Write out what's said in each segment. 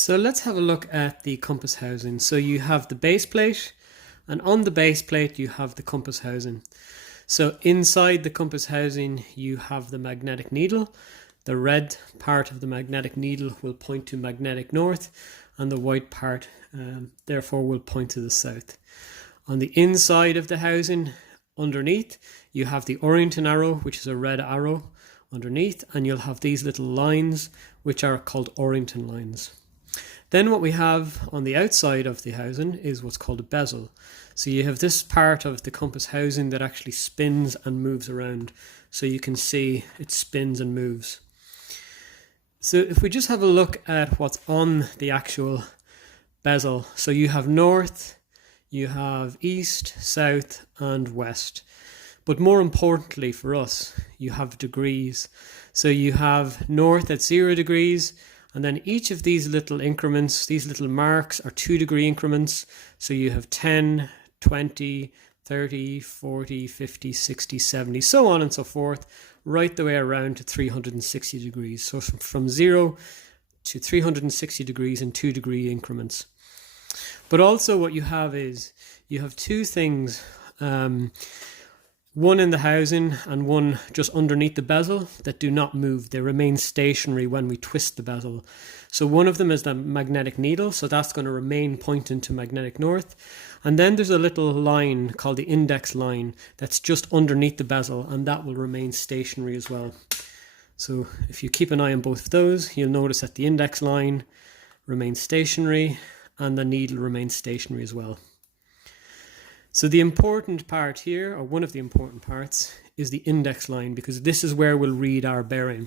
So let's have a look at the compass housing. So you have the base plate, and on the base plate you have the compass housing. So inside the compass housing you have the magnetic needle. The red part of the magnetic needle will point to magnetic north, and the white part therefore will point to the south. On the inside of the housing, underneath, you have the Orientation arrow, which is a red arrow underneath, and you'll have these little lines which are called Orientation lines. Then what we have on the outside of the housing is what's called a bezel. So you have this part of the compass housing that actually spins and moves around. So you can see it spins and moves. So if we just have a look at what's on the actual bezel. So you have north, you have east, south and west. But more importantly for us, you have degrees. So you have north at 0 degrees, and then each of these little increments, these little marks are 2-degree increments. So you have 10, 20, 30, 40, 50, 60, 70, so on and so forth, right the way around to 360 degrees. So from 0 to 360 degrees in 2-degree increments. But also what you have is, you have two things, one in the housing and one just underneath the bezel that do not move. They remain stationary when we twist the bezel. So one of them is the magnetic needle, so that's going to remain pointing to magnetic north. And then there's a little line called the index line that's just underneath the bezel, and that will remain stationary as well. So if you keep an eye on both of those, you'll notice that the index line remains stationary and the needle remains stationary as well. So the important part here, or one of the important parts, is the index line, because this is where we'll read our bearing.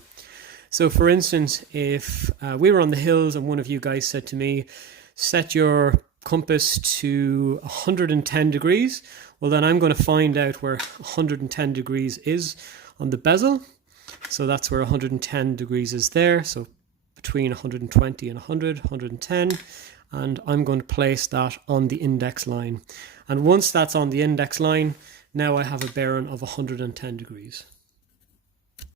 So for instance, if we were on the hills and one of you guys said to me, set your compass to 110 degrees, well then I'm going to find out where 110 degrees is on the bezel. So that's where 110 degrees is there. So between 120 and 100, 110. And I'm going to place that on the index line. And once that's on the index line, now I have a bearing of 110 degrees.